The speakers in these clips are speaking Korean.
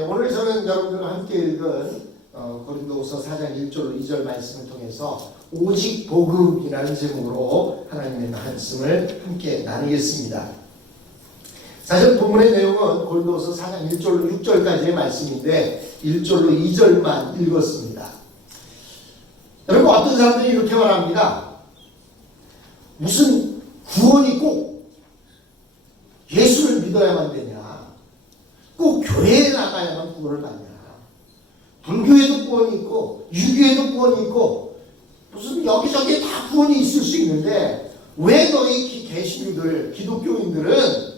오늘 저는 여러분들과 함께 읽은 고린도후서 4장 1절 2절 말씀을 통해서 오직 복음이라는 제목으로 하나님의 말씀을 함께 나누겠습니다. 사실 본문의 내용은 고린도후서 4장 1절로 6절까지의 말씀인데 1절로 2절만 읽었습니다. 여러분, 어떤 사람들이 이렇게 말합니다. 무슨 구원이 꼭 예수를 믿어야만 되냐? 꼭 교회에 나가야만 구원을 받냐? 불교에도 구원이 있고 유교에도 구원이 있고 무슨 여기저기에 다 구원이 있을 수 있는데 왜 너희 개신교들, 기독교인들은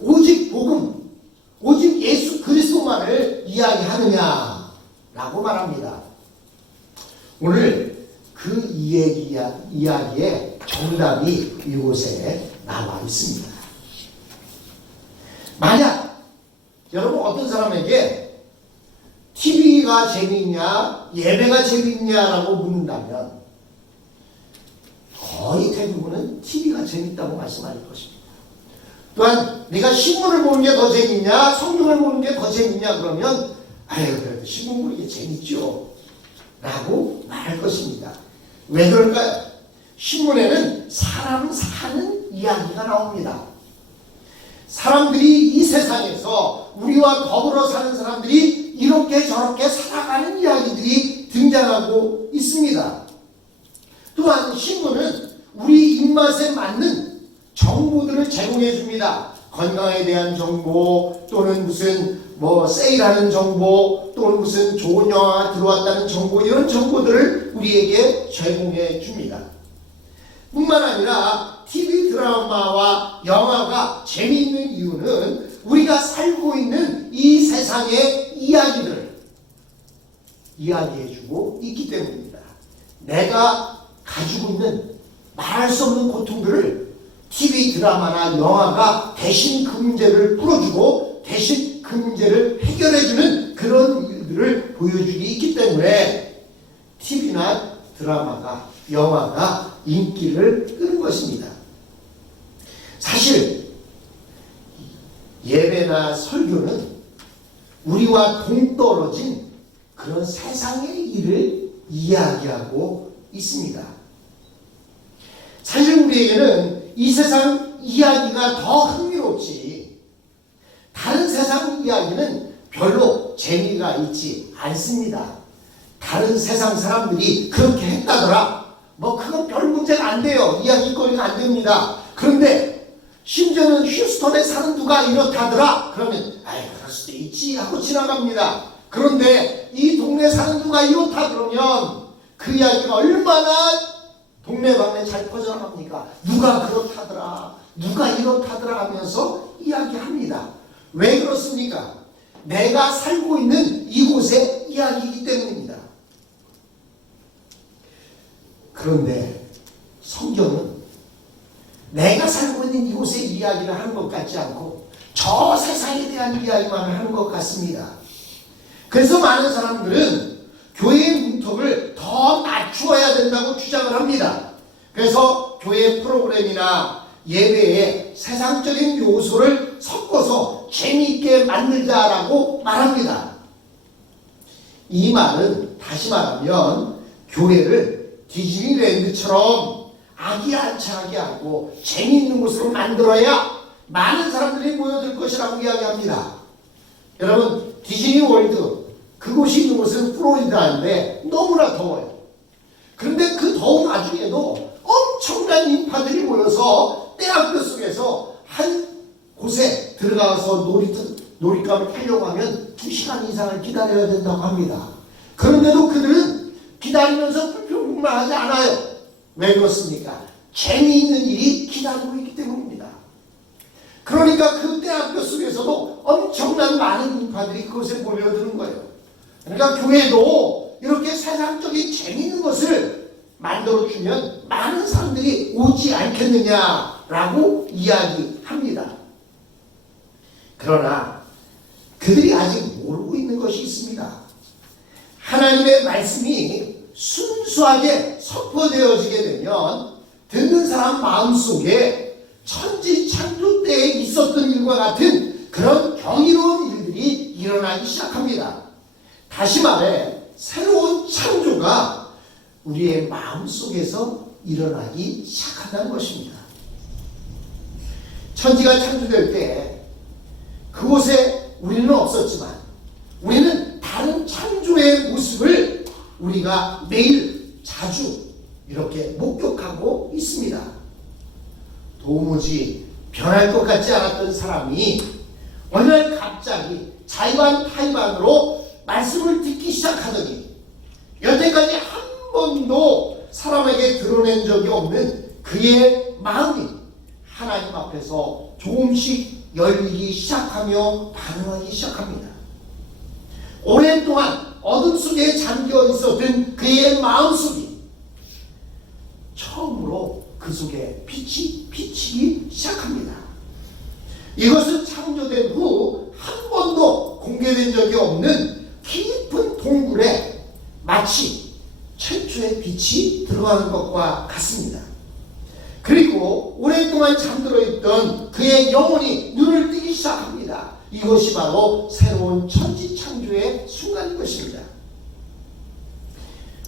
오직 복음, 오직 예수 그리스도만을 이야기하느냐라고 말합니다. 오늘 그 이야기의 정답이 이곳에 나와 있습니다. 만약 여러분 어떤 사람에게 TV가 재미있냐, 예배가 재미있냐라고 묻는다면 거의 대부분은 TV가 재밌다고 말씀할 것입니다. 또한 네가 신문을 보는 게 더 재밌냐, 성경을 보는 게 더 재밌냐 그러면 아유 그래도 신문 보는 게 재밌죠 라고 말할 것입니다. 왜 그럴까요? 신문에는 사람 사는 이야기가 나옵니다. 사람들이 이 세상에서 우리와 더불어 사는 사람들이 이렇게 저렇게 살아가는 이야기들이 등장하고 있습니다. 또한 신문은 우리 입맛에 맞는 정보들을 제공해 줍니다. 건강에 대한 정보, 또는 무슨 세일하는 정보, 또는 무슨 좋은 영화가 들어왔다는 정보, 이런 정보들을 우리에게 제공해 줍니다. 뿐만 아니라 TV 드라마와 영화가 재미있는 이유는 우리가 살고 있는 이 세상의 이야기를 이야기해주고 있기 때문입니다. 내가 가지고 있는 말할 수 없는 고통들을 TV 드라마나 영화가 대신 그 문제를 풀어주고 대신 그 문제를 해결해주는 그런 일들을 보여주기 있기 때문에 TV나 드라마가, 영화가 인기를 끄는 것입니다. 사실 예배나 설교는 우리와 동떨어진 그런 세상의 일을 이야기하고 있습니다. 사실 우리에게는 이 세상 이야기가 더 흥미롭지 다른 세상 이야기는 별로 재미가 있지 않습니다. 다른 세상 사람들이 그렇게 했다더라. 그건 별 문제가 안 돼요. 이야기거리가 안 됩니다. 그런데 심지어는 휴스턴에 사는 누가 이렇다더라. 그러면 그럴 수도 있지 하고 지나갑니다. 그런데 이 동네 사는 누가 이렇다 그러면 그 이야기가 얼마나 동네방네 잘 퍼져나갑니까? 누가 그렇다더라, 누가 이렇다더라 하면서 이야기합니다. 왜 그렇습니까? 내가 살고 있는 이곳의 이야기이기 때문입니다. 그런데 성경은 내가 살고 있는 이곳의 이야기를 하는 것 같지 않고 저 세상에 대한 이야기만 하는 것 같습니다. 그래서 많은 사람들은 교회의 문턱을 더 낮추어야 된다고 주장을 합니다. 그래서 교회 프로그램이나 예배에 세상적인 요소를 섞어서 재미있게 만들자라고 말합니다. 이 말은 다시 말하면 교회를 디즈니랜드처럼 아기야차하게 하고 재미있는 곳으로 만들어야 많은 사람들이 모여들 것이라고 이야기합니다. 여러분, 디즈니 월드 그곳이 있는 곳은 플로리다인데 너무나 더워요. 그런데 그 더운 와중에도 엄청난 인파들이 모여서 대학교 속에서 한 곳에 들어가서 놀잇감을 타려고 하면 2시간 이상을 기다려야 된다고 합니다. 그런데도 그들은 기다리면서 불평불만하지 않아요. 왜 그렇습니까? 재미있는 일이 기다리고 있기 때문입니다. 그러니까 그 대학교 속에서도 엄청난 많은 인파들이 그곳에 몰려드는 거예요. 그러니까 교회도 이렇게 세상적인 재미있는 것을 만들어주면 많은 사람들이 오지 않겠느냐라고 이야기합니다. 그러나 그들이 아직 모르고 있는 것이 있습니다. 하나님의 말씀이 순수하게 선포되어지게 되면 듣는 사람 마음속에 천지창조 때에 있었던 일과 같은 그런 경이로운 일들이 일들이 일어나기 시작합니다. 다시 말해 새로운 창조가 우리의 마음속에서 일어나기 시작한다는 것입니다. 천지가 창조될 때 그곳에 우리는 없었지만 우리는 다른 창조의 모습을 우리가 매일 자주 이렇게 목격하고 있습니다. 도무지 변할 것 같지 않았던 사람이 어느 날 갑자기 자의반타의반으로 말씀을 듣기 시작하더니 여태까지 한 번도 사람에게 드러낸 적이 없는 그의 마음이 하나님 앞에서 조금씩 열리기 시작하며 반응하기 시작합니다. 오랫동안 어둠 속에 잠겨 있었던 그의 마음속이 처음으로 그 속에 빛이 비치기 시작합니다. 이것은 창조된 후 한 번도 공개된 적이 없는 깊은 동굴에 마치 최초의 빛이 들어가는 것과 같습니다. 그리고 오랫동안 잠들어 있던 그의 영혼이 눈을 뜨기 시작합니다. 이것이 바로 새로운 천지 창조의 순간인 것입니다.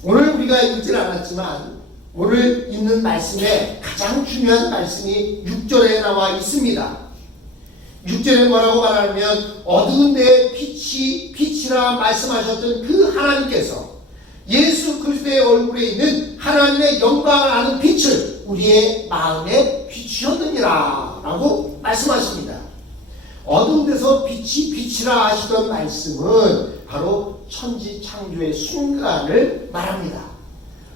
오늘 우리가 읽질 않았지만 오늘 읽는 말씀에 가장 중요한 말씀이 6절에 나와 있습니다. 6절에 뭐라고 말하면 어두운 데에 빛이라 말씀하셨던 그 하나님께서 예수 그리스도의 얼굴에 있는 하나님의 영광을 아는 빛을 우리의 마음에 비추었느니라 라고 말씀하십니다. 어두운 데서 빛이라 하시던 말씀은 바로 천지 창조의 순간을 말합니다.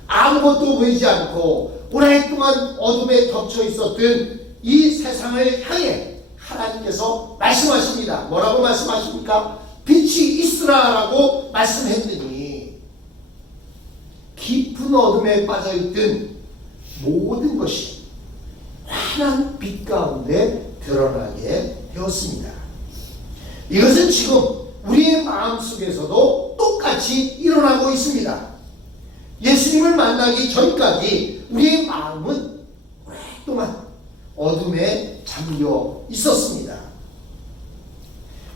아무것도 보이지 않고 오랫동안 어둠에 덮쳐 있었던 이 세상을 향해 하나님께서 말씀하십니다. 뭐라고 말씀하십니까? 빛이 있으라 라고 말씀했더니 깊은 어둠에 빠져있던 모든 것이 환한 빛 가운데 드러나게 되었습니다. 이것은 지금 우리의 마음속에서도 똑같이 일어나고 있습니다. 예수님을 만나기 전까지 우리의 마음은 오랫동안 어둠에 잠겨 있었습니다.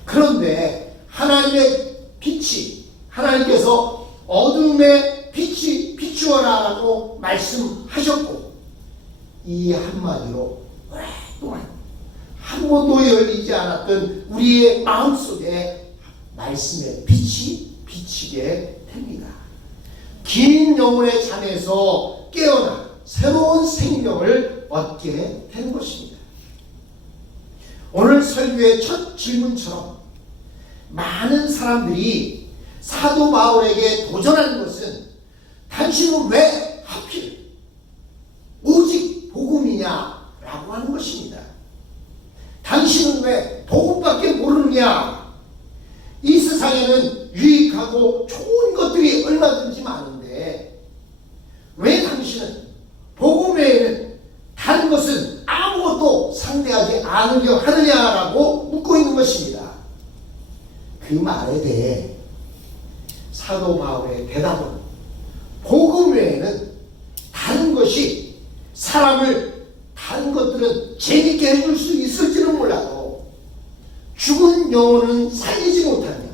그런데 하나님의 빛이 하나님께서 어둠에 빛이 비추어라 라고 말씀하셨고 이 한마디로 오랫동안 한 번도 열리지 않았던 우리의 마음속에 말씀의 빛이 비치게 됩니다. 긴 영혼의 잠에서 깨어나 새로운 생명을 얻게 되는 것입니다. 오늘 설교의 첫 질문처럼 많은 사람들이 사도 바울에게 도전하는 것은 당신은 왜 하필 오직 복음이냐 라고 하는 것입니다. 당신은 왜 복음밖에 모르느냐? 이 세상에는 유익하고 좋은 것들이 얼마든지 많은데 왜 당신은 복음 외에는 다른 것은 아무것도 상대하지 않으려 하느냐라고 묻고 있는 것입니다. 그 말에 대해 사도 바울의 대답은 복음 외에는 다른 것이 사람을 다른 것들은 재밌게 해줄 수 있을지는 몰라도 죽은 영혼은 살리지 못하며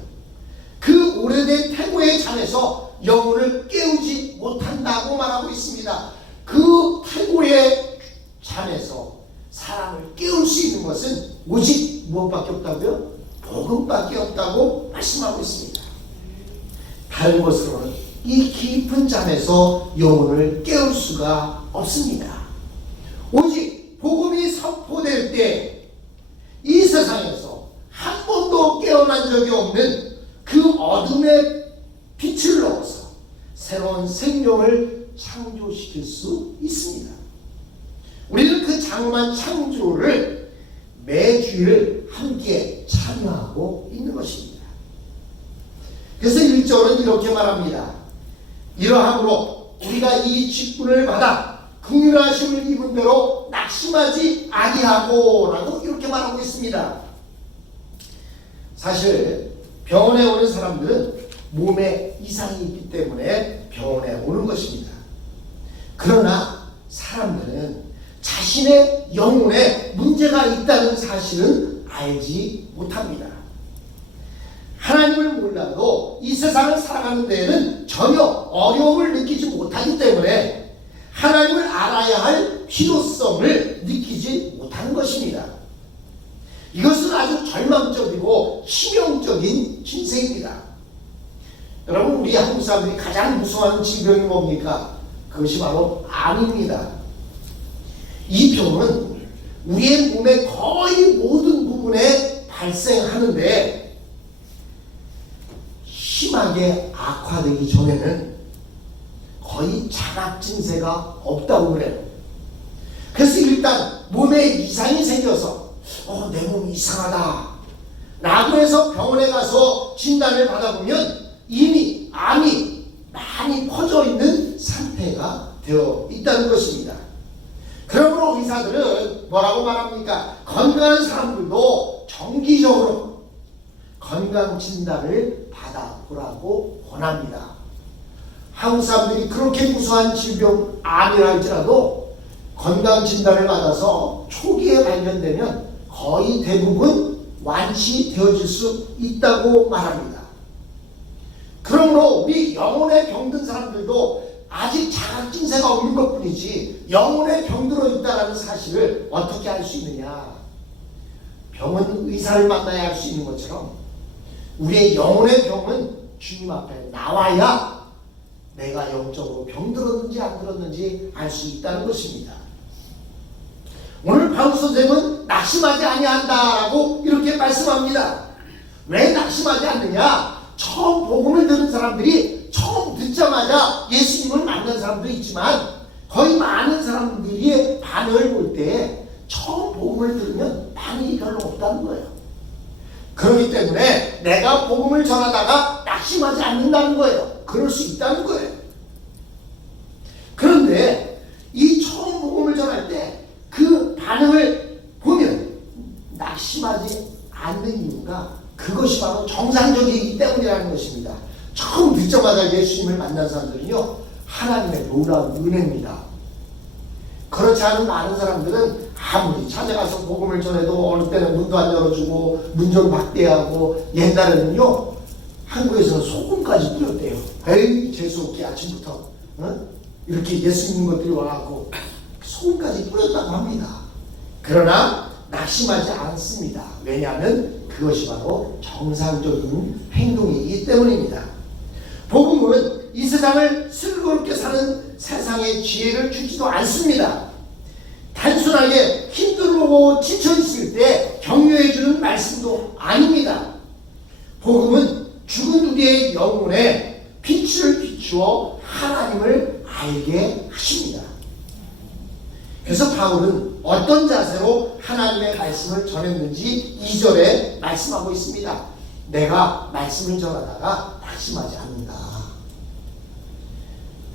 그 오래된 태고의 잠에서 영혼을 깨우지 못한다고 말하고 있습니다. 그 태고의 잠에서 사람을 깨울 수 있는 것은 오직 무엇밖에 없다고요? 복음밖에 없다고 말씀하고 있습니다. 다른 것으로는 이 깊은 잠에서 영혼을 깨울 수가 없습니다. 오직 복음이 선포될 때 이 세상에서 한 번도 깨어난 적이 없는 그 어둠의 빛을 넣어서 새로운 생명을 창조시킬 수 있습니다. 우리는 그 장엄한 창조를 매주일 함께 참여하고 있는 것입니다. 그래서 1절은 이렇게 말합니다. 이러함으로 우리가 이 직분을 받아 긍휼하심을 입은 대로 낙심하지 아니하고 라고 이렇게 말하고 있습니다. 사실 병원에 오는 사람들은 몸에 이상이 있기 때문에 병원에 오는 것입니다. 그러나 사람들은 자신의 영혼에 문제가 있다는 사실은 알지 못합니다. 하나님을 몰라도 이 세상을 살아가는 데에는 전혀 어려움을 느끼지 못하기 때문에 하나님을 알아야 할 필요성을 느끼지 못하는 것입니다. 이것은 아주 절망적이고 치명적인 신세입니다. 여러분, 우리 한국 사람들이 가장 무서워하는 질병이 뭡니까? 그것이 바로 암입니다. 이 병은 우리의 몸의 거의 모든 부분에 발생하는데 심하게 악화되기 전에는 거의 자각 증세가 없다고 그래요. 그래서 일단 몸에 이상이 생겨서 내 몸이 이상하다 라고 해서 병원에 가서 진단을 받아보면 이미 암이 많이 퍼져 있는 상태가 되어 있다는 것입니다. 그러므로 의사들은 뭐라고 말합니까? 건강한 사람들도 정기적으로 건강 진단을 받아보라고 권합니다. 한국 사람들이 그렇게 무서워한 질병 암이라 할지라도 건강 진단을 받아서 초기에 발견되면 거의 대부분 완치되어질 수 있다고 말합니다. 그러므로 우리 영혼에 병든 사람들도 아직 자각 증세가 없는 것뿐이지 영혼에 병들어 있다는 사실을 어떻게 알 수 있느냐? 병은 의사를 만나야 할 수 있는 것처럼 우리의 영혼의 병은 주님 앞에 나와야 내가 영적으로 병들었는지 안 들었는지 알 수 있다는 것입니다. 오늘 바울 선생님은 낙심하지 아니한다라고 이렇게 말씀합니다. 왜 낙심하지 않느냐? 처음 복음을 듣는 사람들이 처음 듣자마자 예수님을 만난 사람도 있지만 거의 많은 사람들이 반응을 볼 때 처음 복음을 들으면 반응이 별로 없다는 거예요. 그렇기 때문에 내가 복음을 전하다가 낙심하지 않는다는 거예요. 그럴 수 있다는 거예요. 그런데 이 처음 복음을 전할 때 그 반응을 보면 낙심하지 않는 이유가 그것이 바로 정상적이기 때문이라는 것입니다. 처음 듣자마자 예수님을 만난 사람들은요, 하나님의 놀라운 은혜입니다. 그렇지 않은 많은 사람들은 아무리 찾아가서 복음을 전해도 어느 때는 문도 안 열어주고 문전 박대하고, 옛날에는요 한국에서는 소금까지 뿌렸대요. 에이 재수없게 아침부터 이렇게 예수 믿는 것들이 와갖고 소금까지 뿌렸다고 합니다. 그러나 낙심하지 않습니다. 왜냐하면 그것이 바로 정상적인 행동이기 때문입니다. 복음은 이 세상을 슬기롭게 사는 세상의 지혜를 주지도 않습니다. 단순하게 힘들고 지쳐있을 때 격려해주는 말씀도 아닙니다. 복음은 죽은 우리의 영혼에 빛을 비추어 하나님을 알게 하십니다. 그래서 바울은 어떤 자세로 하나님의 말씀을 전했는지 2절에 말씀하고 있습니다. 내가 말씀을 전하다가 낙심하지 않는다.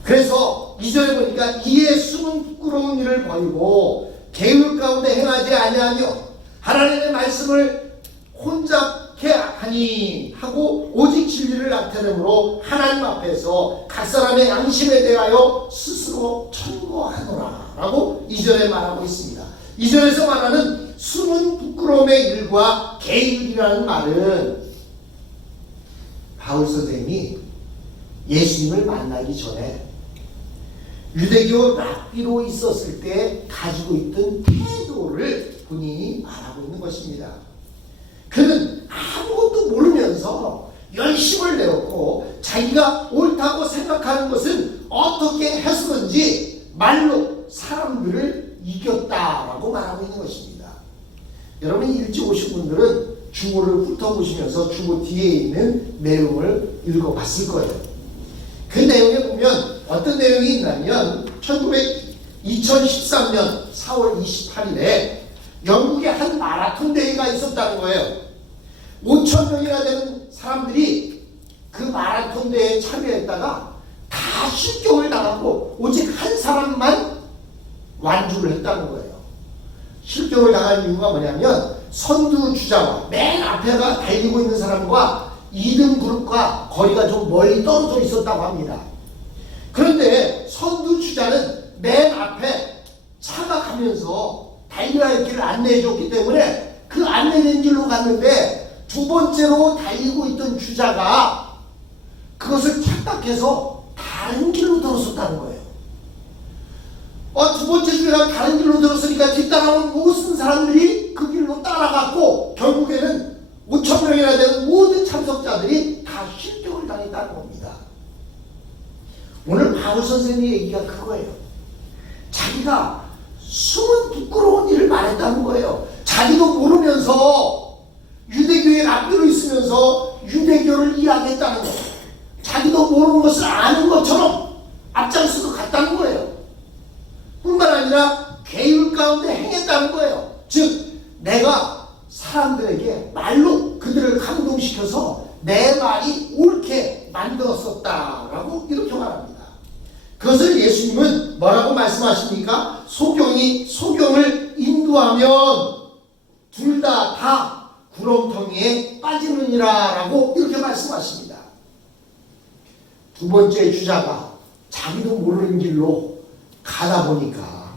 그래서 2절에 보니까 이에 숨은 부끄러운 일을 버리고 계율 가운데 행하지 아니하며 하나님의 말씀을 혼잡케 하니 하고 오직 진리를 나타내므로 하나님 앞에서 각 사람의 양심에 대하여 스스로 청구하노라 라고 2절에 말하고 있습니다. 2절에서 말하는 숨은 부끄러움의 일과 계율이라는 말은 바울 선생님이 예수님을 만나기 전에 유대교 랍비로 있었을 때 가지고 있던 태도를 본인이 말하고 있는 것입니다. 그는 아무것도 모르면서 열심을 내었고 자기가 옳다고 생각하는 것은 어떻게 해서든지 말로 사람들을 이겼다라고 말하고 있는 것입니다. 여러분이 일찍 오신 분들은 주보를 훑어보시면서 주보 뒤에 있는 내용을 읽어봤을 거예요. 그 내용에 보면 어떤 내용이 있냐면 2013년 4월 28일에 영국의 한 마라톤 대회가 있었다는 거예요. 5,000명이나 되는 사람들이 그 마라톤 대회에 참여했다가 다 실격을 당하고 오직 한 사람만 완주를 했다는 거예요. 실격을 당한 이유가 뭐냐면 선두주자와 맨 앞에가 달리고 있는 사람과 2등 그룹과 거리가 좀 멀리 떨어져 있었다고 합니다. 그런데 선두주자는 맨 앞에 차가 가면서 달려야 할 길을 안내해 줬기 때문에 그 안내된 길로 갔는데 두 번째로 달리고 있던 주자가 그것을 착각해서 다른 길로 들어섰다는 거예요. 두 번째 주자가 다른 길로 들어서니까 뒤따라오는 모든 사람들이 그 길로 따라갔고 결국에는 5,000명이나 되는 모든 참석자들이 다 실격을 당했다는 겁니다. 오늘 바울 선생님의 얘기가 그거예요. 자기가 숨은 부끄러운 일을 말했다는 거예요. 자기도 모르면서 유대교의 랍비로 있으면서 유대교를 이야기했다는 거예요. 자기도 모르는 것을 아는 것처럼 앞장서서 갔다는 거예요. 뿐만 아니라 계율 가운데 행했다는 거예요. 즉 내가 사람들에게 말로 그들을 감동시켜서 내 말이 옳게 만들었었다라고 이렇게 말합니다. 그것을 예수님은 뭐라고 말씀하십니까? 소경을 인도하면 둘 다 구렁텅이에 빠지느니라 라고 이렇게 말씀하십니다. 두 번째 주자가 자기도 모르는 길로 가다 보니까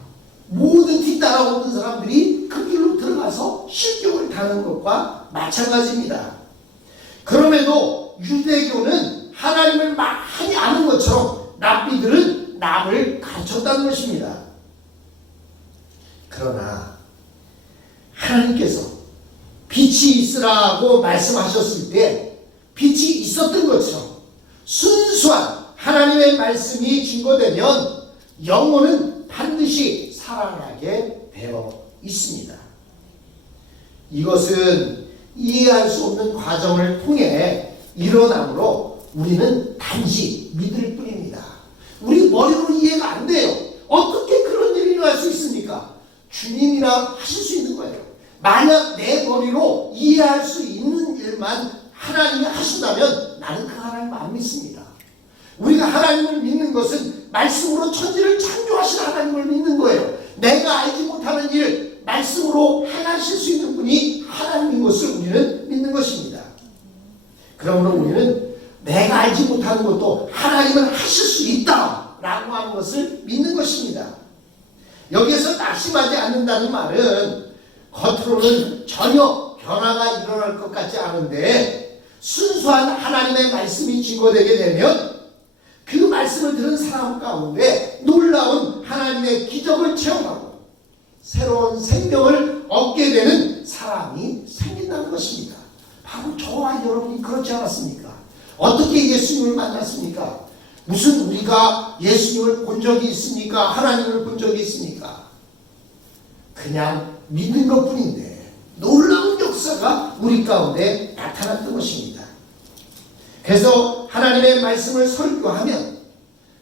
모든 뒤따라오는 사람들이 그 길로 들어가서 실격을 당하는 것과 마찬가지입니다. 그럼에도 유대교는 하나님을 많이 아는 것처럼 랍비들은 남을 가르쳤다는 것입니다. 그러나 하나님께서 빛이 있으라고 말씀하셨을 때 빛이 있었던 것처럼 순수한 하나님의 말씀이 증거되면 영혼은 반드시 살아나게 되어 있습니다. 이것은 이해할 수 없는 과정을 통해 일어나므로 우리는 단지 믿을 뿐입니다. 우리 머리로 이해가 안 돼요. 어떻게 그런 일이 일어날 수 있습니까? 주님이랑 하실 수 있는 거예요. 만약 내 머리로 이해할 수 있는 일만 하나님이 하신다면 나는 그 하나님 안 믿습니다. 우리가 하나님을 믿는 것은 말씀으로 천지를 창조하신 하나님을 믿는 거예요. 내가 알지 못하는 일 말씀으로 행하실 수 있는 분이 하나님인 것을 우리는 믿는 것입니다. 그러므로 우리는 내가 알지 못하는 것도 하나님은 하실 수 있다라고 하는 것을 믿는 것입니다. 여기에서 낙심하지 않는다는 말은 겉으로는 전혀 변화가 일어날 것 같지 않은데 순수한 하나님의 말씀이 증거되게 되면 그 말씀을 들은 사람 가운데 놀라운 하나님의 기적을 체험하고 새로운 생명을 얻게 되는 사람이 생긴다는 것입니다. 바로 저와 여러분이 그렇지 않았습니까? 어떻게 예수님을 만났습니까? 무슨 우리가 예수님을 본 적이 있습니까? 하나님을 본 적이 있습니까? 그냥 믿는 것뿐인데 놀라운 역사가 우리 가운데 나타났던 것입니다. 그래서 하나님의 말씀을 설교하면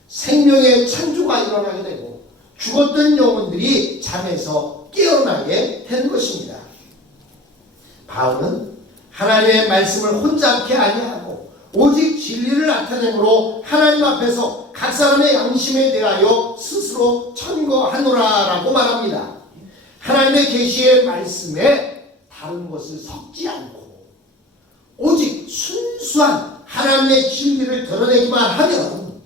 생명의 창조가 일어나게 되고 죽었던 영혼들이 잠에서 깨어나게 되는 것입니다. 바울은 하나님의 말씀을 혼잡게 아니하고 오직 진리를 나타내므로 하나님 앞에서 각 사람의 양심에 대하여 스스로 천거하노라 라고 말합니다. 하나님의 계시의 말씀에 다른 것을 섞지 않고 오직 순수한 하나님의 진리를 드러내기만 하면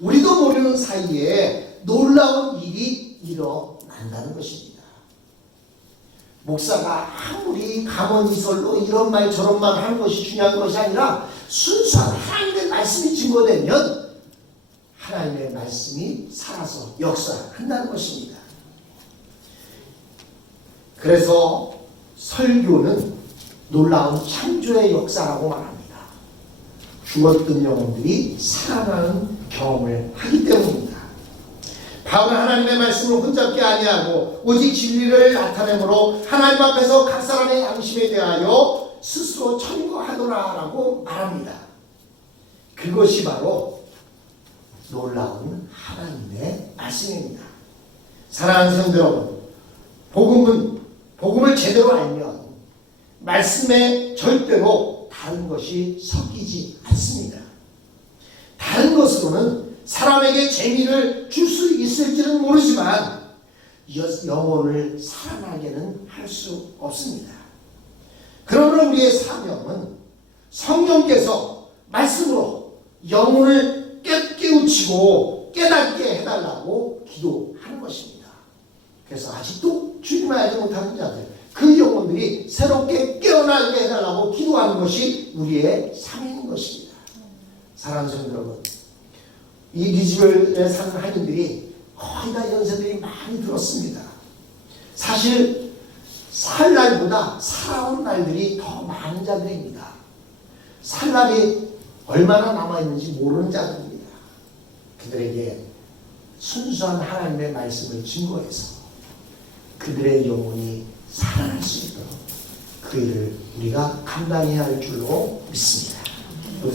우리도 모르는 사이에 놀라운 일이 일어난다는 것입니다. 목사가 아무리 가머니설로 이런 말 저런 말 하는 것이 중요한 것이 아니라 순수한 하나님의 말씀이 증거되면 하나님의 말씀이 살아서 역사한다는 것입니다. 그래서 설교는 놀라운 창조의 역사라고 말합니다. 죽었던 영혼들이 살아나는 경험을 하기 때문입니다. 바울은 하나님의 말씀을 혼잡게 아니하고 오직 진리를 나타내므로 하나님 앞에서 각 사람의 양심에 대하여 스스로 천거하노라 라고 말합니다. 그것이 바로 놀라운 하나님의 말씀입니다. 사랑하는 성도 여러분, 복음을 제대로 알면 말씀에 절대로 다른 것이 섞이지 않습니다. 다른 것으로는 사람에게 재미를 줄 수 있을지는 모르지만 영혼을 살아나게는 할 수 없습니다. 그러므로 우리의 사명은 성령께서 말씀으로 영혼을 깨우치고 깨닫게 해달라고 기도하는 것입니다. 그래서 아직도 주님을 알지 못하는 자들, 그 영혼들이 새롭게 깨어나게 해달라고 기도하는 것이 우리의 삶인 것입니다. 사랑하는 성도 여러분, 이 리즈벨에 사는 한인들이 거의 다 연세들이 많이 들었습니다. 사실 살 날보다 살아온 날들이 더 많은 자들입니다. 살 날이 얼마나 남아있는지 모르는 자들입니다. 그들에게 순수한 하나님의 말씀을 증거해서 그들의 영혼이 살아날 수 있도록 그 일을 우리가 감당해야 할 줄로 믿습니다.